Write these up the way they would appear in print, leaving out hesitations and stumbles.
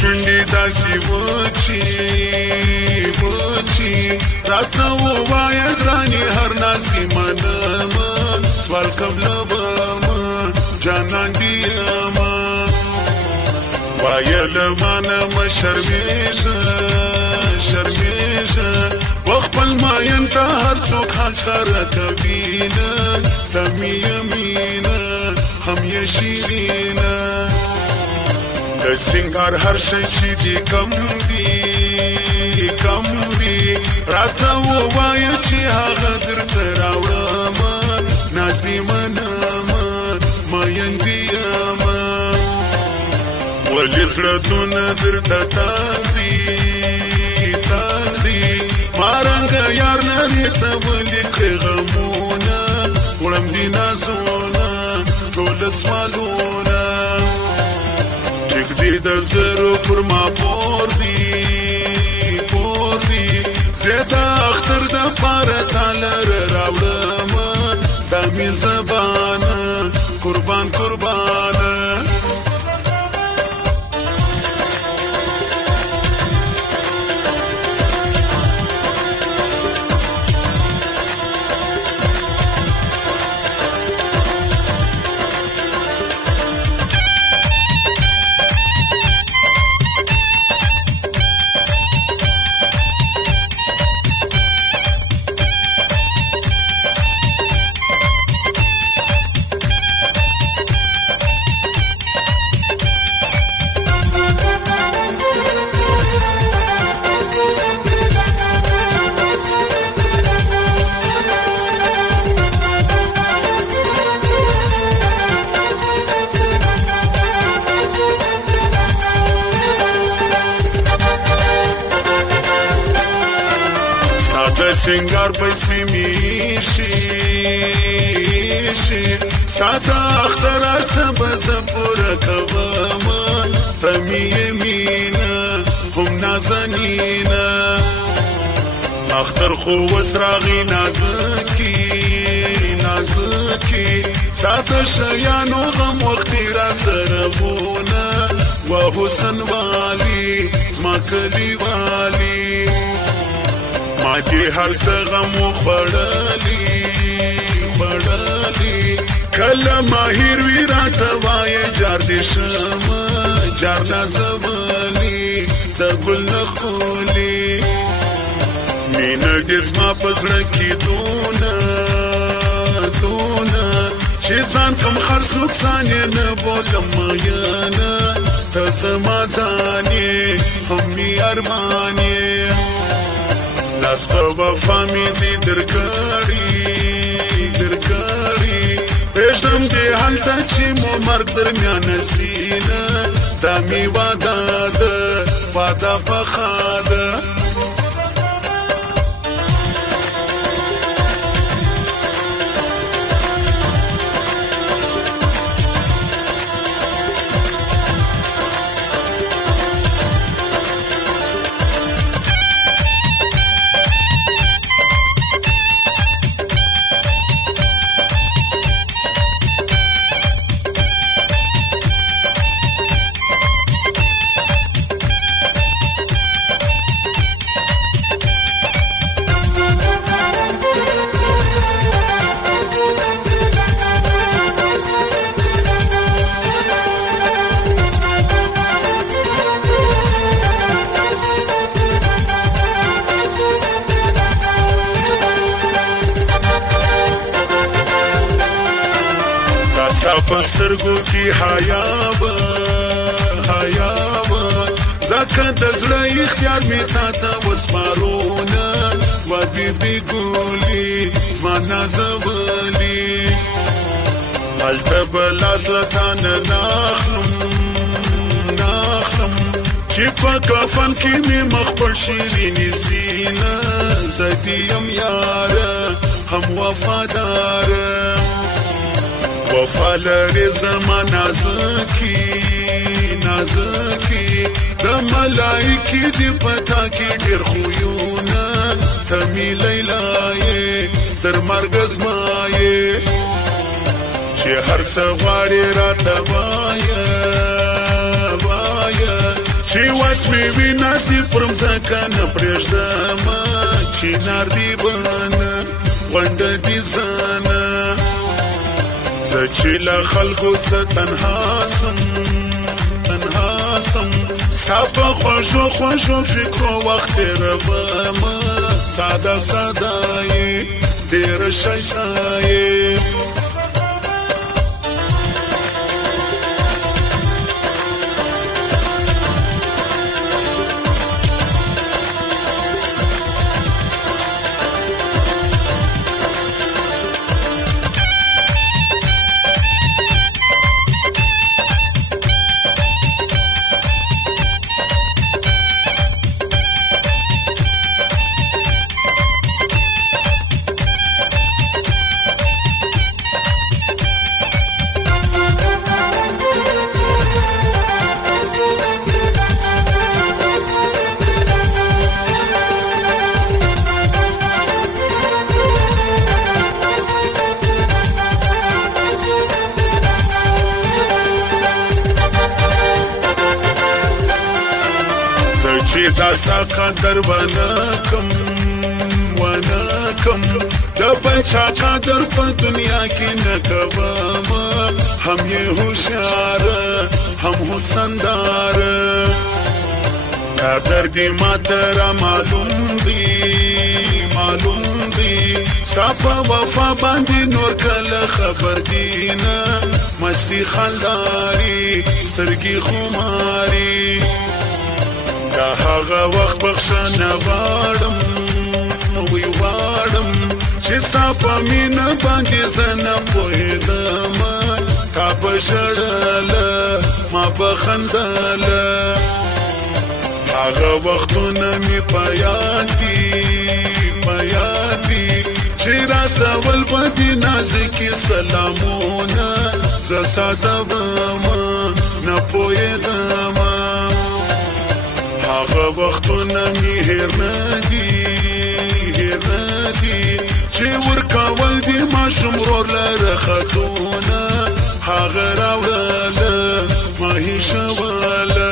شونډې داسې وچې راته ووایه ګرانې هر ناز کې منمه سوال قبله به مه جانان دې یمه وایه له مانه مه شرمېږه وخپل ماین ته هر څوک حال ښکاره کوینه ته مې یمینه هم یې شیرینه د سنگار هر شی چې دې کم وي راته ووایه چې هغه درته راوړمه ناز دې منمه مین دې یمه ولې زړه دونه درته تان دي ما رنګه یار لرې ته ولې کړې غمونه وړم دې نازونه ټول سوالونه ټیک دې د زرو پر ما پور دي زه د اختر د پاره تاله راوړمه دا مې زبانه قربانه سنگار پیسې میشي ساده اختر سبا زپوره کومه ته مې یمینه هم نازنینه اختر خو اوس راغی نازکي ساده شیانو غم وختي راسره بونه و حسن والی زما کلیوالي ما چې هر څه غم وخوړلی کله ماهر وي راته وایه جار دې شمه جار نازولی د ګل نخولي مینه دې زما په زړه کې دونه چې ځان کم خرڅ نقصان یې نه بولم مینه ته زما ځان یې هم مې ارمان یې لاس په وفا مې دې درکړي پېژنم دې هلته چې مو مرګ درمیانه سینه دا مې واده پخه ده پسترګو کې حیا به ځکه د زړه اختیار مې تا ته وسپارونه و بیبي ګولي زما نازولي هلته به لاس له تانه ناخلم چې په کفن کې مې مخ پر شیرینې سینه زه دې یم یاره هم وفاداره وفا لري زما نازکي د ملائکې دې پتا کې ډېر خویونه ته مې لیلا یې تر مرګ زما یې چې هر څه غواړې راته وایه چې چې واس مې وینا دي پرم ځکه نه پرېږدم چینار دی بانه غونډه دي زانه زه چې له خلکو څه تنها سم ستا په خوږو خوږو فکرو وخت تېروم ساده یې ډېره ښایسته یې چې داستا قدر ونه کم د بل چا قدر په دنیا کې نه کوم هم یې هوښیار هم هوښندار قدر دې ماته را معلوم دی ستا په وفا باندې نور کله خبر دی نه مستي خنداري سترګې خماري دا هغه وخت بخښنه غواړم چې ستا په مینه باندې زه نه پوهېدم تا به ژړله ما به خندله هغه وختونه مې په یاد دي چې راسول به دې نازکې سلامونه زه ستا ځوم نه پوهېدم هغه وختونه مې هېر نه دي چې ورکول دي ماشوم ورور لره خطونه هغه راوړله ما هېښوله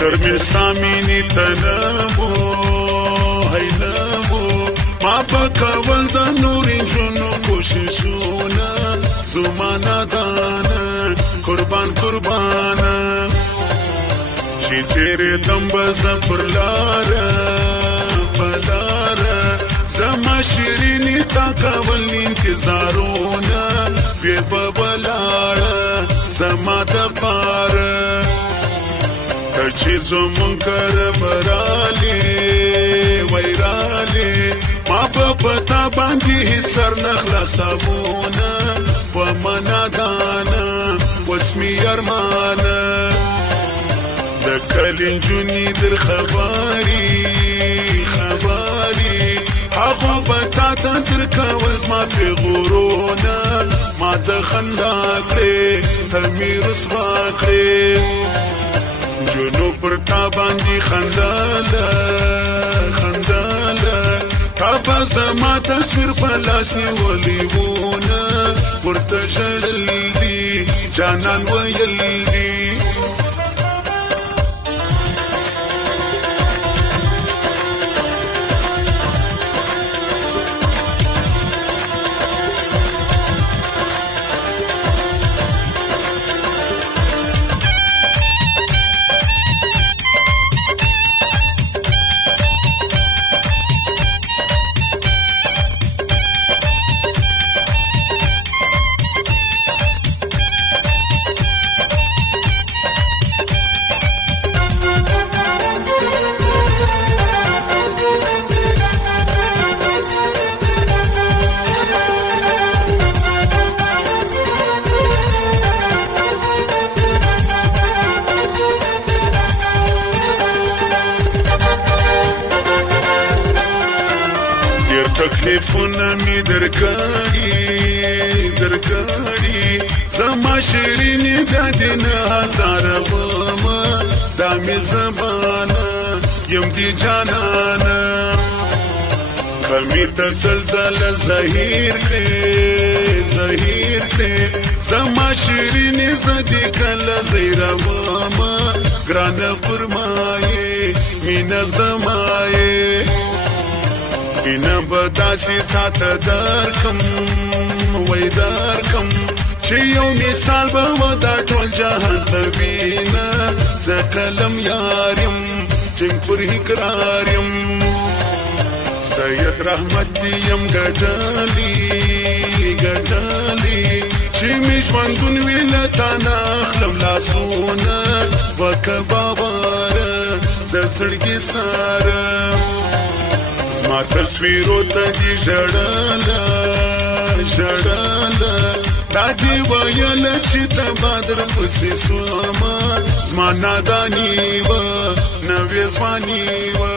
فکر مې ستا مینې ته نه وو ما به کول د نورې نجونو کوششونه زما نادانه قربانه چې تېرېدم به زه پر لاره زما شیرینې تا کول انتظارونه بې به ولاړه زما دپاره چې زمون کره ویرالی ما په پتا باندې سر نخلاصونه په منادانه وسمي ارمانه د کلي نجونې در خبري هغه به تا ته در کول زما پیغورونه ما د خندا کړې ته مې رسوا کړې جنو پر تا باندې خنداله تا به زما تصویر په لاس نیولی وونه ورته ژړل دي جانان ویل دي تلیفون می درکړی زما شیرینی بیا دې نه هزارومه دا مې زمانه یم دی جانانه کمی تسلسل زهیر کړې زما شیرینی زدی کله زیرومه ګرانه فرمایې مینه زمایې مینه به داسې ساته درکم وای درکم چې یو مثال به و دا ټول جهان ته وینه زه کلم یار یم ټینګ پر اقرار یم سید رحمت یم ګټلی چې مې ژوندون وي له تا نه اخلم لاسونه وکه باوره د زړګي ساره زما تصویرو ته دې ژړله دا دې ویله چې ته بدر پسې سومه زما ناداني وه نوې ځواني وه